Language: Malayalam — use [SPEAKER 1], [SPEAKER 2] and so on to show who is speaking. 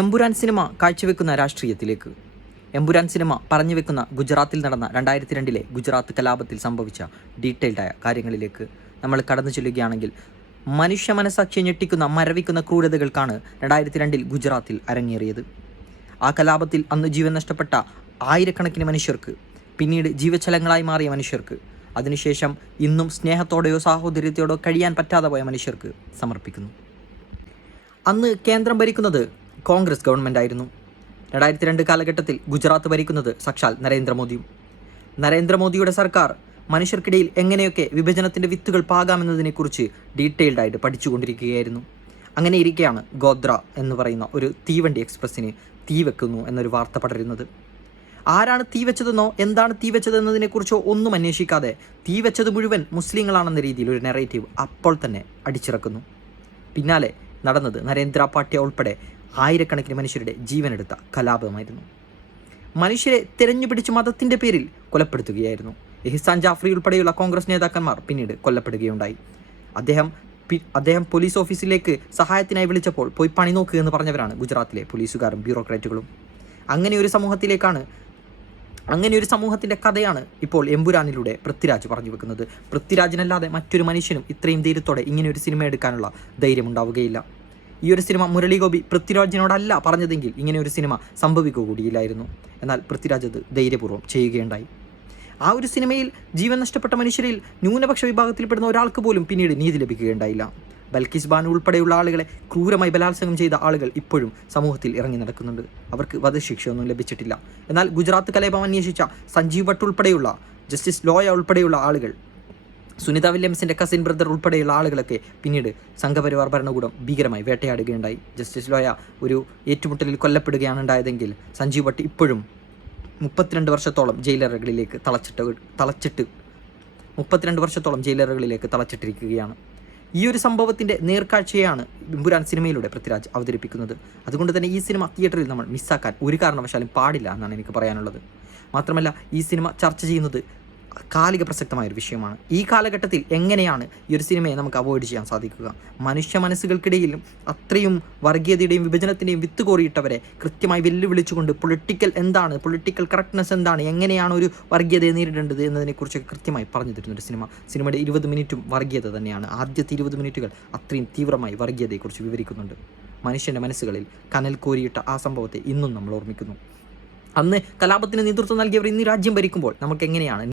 [SPEAKER 1] എമ്പുരാൻ സിനിമ കാഴ്ചവെക്കുന്ന രാഷ്ട്രീയത്തിലേക്ക്. എമ്പുരാൻ സിനിമ പറഞ്ഞു വെക്കുന്ന ഗുജറാത്തിൽ നടന്ന രണ്ടായിരത്തി രണ്ടിലെ ഗുജറാത്ത് കലാപത്തിൽ സംഭവിച്ച ഡീറ്റെയിൽഡായ കാര്യങ്ങളിലേക്ക് നമ്മൾ കടന്നു ചെല്ലുകയാണെങ്കിൽ മനുഷ്യ മനസാക്ഷി ഞെട്ടിക്കുന്ന മരവിക്കുന്ന ക്രൂരതകൾക്കാണ് രണ്ടായിരത്തി രണ്ടിൽ ഗുജറാത്തിൽ അരങ്ങേറിയത്. ആ കലാപത്തിൽ അന്ന് ജീവൻ നഷ്ടപ്പെട്ട ആയിരക്കണക്കിന് മനുഷ്യർക്ക് പിന്നീട് ജീവച്ഛലങ്ങളായി മാറിയ മനുഷ്യർക്ക് അതിനുശേഷം ഇന്നും സ്നേഹത്തോടെയോ സാഹോദര്യത്തോടെയോ കഴിയാൻ പറ്റാതെ പോയ മനുഷ്യർക്ക് സമർപ്പിക്കുന്നു. അന്ന് കേന്ദ്രം ഭരിക്കുന്നത് കോൺഗ്രസ് ഗവൺമെന്റായിരുന്നു രണ്ടായിരത്തി രണ്ട് കാലഘട്ടത്തിൽ ഗുജറാത്ത് ഭരിക്കുന്നത് സാക്ഷാൽ നരേന്ദ്രമോദിയും. നരേന്ദ്രമോദിയുടെ സർക്കാർ മനുഷ്യർക്കിടയിൽ എങ്ങനെയൊക്കെ വിഭജനത്തിന്റെ വിത്തുകൾ പാകാമെന്നതിനെക്കുറിച്ച് ഡീറ്റെയിൽഡായിട്ട് പഠിച്ചുകൊണ്ടിരിക്കുകയായിരുന്നു. അങ്ങനെ ഇരിക്കെയാണ് ഗോദ്ര എന്ന് പറയുന്ന ഒരു തീവണ്ടി എക്സ്പ്രസ്സിന് തീ വെക്കുന്നു എന്നൊരു വാർത്ത പടരുന്നത്. ആരാണ് തീ വെച്ചതെന്നോ എന്താണ് തീ വെച്ചതെന്നതിനെക്കുറിച്ചോ ഒന്നും അന്വേഷിക്കാതെ തീ വെച്ചത് മുഴുവൻ മുസ്ലിങ്ങളാണെന്ന രീതിയിൽ ഒരു നെറേറ്റീവ് അപ്പോൾ തന്നെ അടിച്ചിറക്കുന്നു. പിന്നാലെ നടന്നത് നരേന്ദ്ര പാട്യ ഉൾപ്പെടെ ആയിരക്കണക്കിന് മനുഷ്യരുടെ ജീവനെടുത്ത കലാപമായിരുന്നു. മനുഷ്യരെ തിരഞ്ഞുപിടിച്ച് മതത്തിന്റെ പേരിൽ കൊലപ്പെടുത്തുകയായിരുന്നു. എഹിസാൻ ജാഫ്രി ഉൾപ്പെടെയുള്ള കോൺഗ്രസ് നേതാക്കന്മാർ പിന്നീട് കൊല്ലപ്പെടുകയുണ്ടായി. അദ്ദേഹം അദ്ദേഹം പോലീസ് ഓഫീസിലേക്ക് സഹായത്തിനായി വിളിച്ചപ്പോൾ പോയി പണി നോക്കുക എന്ന് പറഞ്ഞവരാണ് ഗുജറാത്തിലെ പോലീസുകാരും ബ്യൂറോക്രാറ്റുകളും. അങ്ങനെ ഒരു സമൂഹത്തിലേക്കാണ് അങ്ങനെ ഒരു സമൂഹത്തിന്റെ കഥയാണ് ഇപ്പോൾ എമ്പുരാനിലൂടെ പൃഥ്വിരാജ് പറഞ്ഞു വെക്കുന്നത്. പൃഥ്വിരാജിനല്ലാതെ മറ്റൊരു മനുഷ്യനും ഇത്രയും ധൈര്യത്തോടെ ഇങ്ങനെ ഒരു സിനിമ എടുക്കാനുള്ള ധൈര്യം ഉണ്ടാവുകയില്ല ഈ ഒരു സിനിമ മുരളി ഗോപി പൃഥ്വിരാജിനോടല്ല പറഞ്ഞതെങ്കിൽ ഇങ്ങനെ ഒരു സിനിമ സംഭവിക്കുക കൂടിയില്ലായിരുന്നു. എന്നാൽ പൃഥ്വിരാജ് അത് ധൈര്യപൂർവം ചെയ്യുകയുണ്ടായി. ആ ഒരു സിനിമയിൽ ജീവൻ നഷ്ടപ്പെട്ട മനുഷ്യരിൽ ന്യൂനപക്ഷ വിഭാഗത്തിൽപ്പെടുന്ന ഒരാൾക്ക് പോലും പിന്നീട് നീതി ലഭിക്കുകയുണ്ടായില്ല. ബൽക്കിസ് ബാൻ ഉൾപ്പെടെയുള്ള ആളുകളെ ക്രൂരമായി ബലാത്സംഗം ചെയ്ത ആളുകൾ ഇപ്പോഴും സമൂഹത്തിൽ ഇറങ്ങി നടക്കുന്നുണ്ട്. അവർക്ക് വധശിക്ഷയൊന്നും ലഭിച്ചിട്ടില്ല. എന്നാൽ ഗുജറാത്ത് കലേപം അന്വേഷിച്ച സഞ്ജീവ് ഭട്ട് ഉൾപ്പെടെയുള്ള ജസ്റ്റിസ് ലോയ ഉൾപ്പെടെയുള്ള ആളുകൾ സുനിത വില്യംസിന്റെ കസിൻ ബ്രദർ ഉൾപ്പെടെയുള്ള ആളുകളൊക്കെ പിന്നീട് സംഘപരിവാർ ഭരണകൂടം ഭീകരമായി വേട്ടയാടുകയുണ്ടായി. ജസ്റ്റിസ് ലോയ ഒരു ഏറ്റുമുട്ടലിൽ കൊല്ലപ്പെടുകയാണ് ഉണ്ടായതെങ്കിൽ സഞ്ജീവ് ഭട്ട് ഇപ്പോഴും മുപ്പത്തിരണ്ട് വർഷത്തോളം ജയിലറകളിലേക്ക് തളച്ചിട്ട് തളച്ചിട്ട് മുപ്പത്തിരണ്ട് വർഷത്തോളം ജയിലറുകളിലേക്ക് തളച്ചിട്ടിരിക്കുകയാണ്. ഈ ഒരു സംഭവത്തിന്റെ നേർക്കാഴ്ചയാണ് ബുരാൻ സിനിമയിലൂടെ പൃഥ്വിരാജ് അവതരിപ്പിക്കുന്നത്. അതുകൊണ്ട് തന്നെ ഈ സിനിമ തിയേറ്ററിൽ നമ്മൾ മിസ്സാക്കാൻ ഒരു കാരണവശാലും പാടില്ല എന്നാണ് എനിക്ക് പറയാനുള്ളത്. മാത്രമല്ല ഈ സിനിമ ചർച്ച ചെയ്യുന്നത് കാലിക പ്രസക്തമായ ഒരു വിഷയമാണ്. ഈ കാലഘട്ടത്തിൽ എങ്ങനെയാണ് ഈ ഒരു സിനിമയെ നമുക്ക് അവോയ്ഡ് ചെയ്യാൻ സാധിക്കുക? മനുഷ്യ മനസ്സുകൾക്കിടയിലും അത്രയും വർഗീയതയുടെയും വിഭജനത്തിന്റെയും വിത്ത് കോറിയിട്ടവരെ കൃത്യമായി വെല്ലുവിളിച്ചുകൊണ്ട് പൊളിറ്റിക്കൽ എന്താണ് പൊളിറ്റിക്കൽ കറക്റ്റ്നെസ് എന്താണ് എങ്ങനെയാണ് ഒരു വർഗീയതയെ നേരിടേണ്ടത് എന്നതിനെക്കുറിച്ച് കൃത്യമായി പറഞ്ഞു തരുന്ന ഒരു സിനിമ. സിനിമയുടെ ഇരുപത് മിനിറ്റും വർഗീയത തന്നെയാണ്. ആദ്യത്തെ ഇരുപത് മിനിറ്റുകൾ അത്രയും തീവ്രമായി വർഗീയതയെക്കുറിച്ച് വിവരിക്കുന്നുണ്ട്. മനുഷ്യന്റെ മനസ്സുകളിൽ കനൽ കോരിയിട്ട ആ സംഭവത്തെ ഇന്നും നമ്മൾ ഓർമ്മിക്കുന്നു. അന്ന് കലാപത്തിന് നേതൃത്വം നൽകിയവർ ഇന്ന് രാജ്യം ഭരിക്കുമ്പോൾ നമുക്ക് എങ്ങനെയാണ്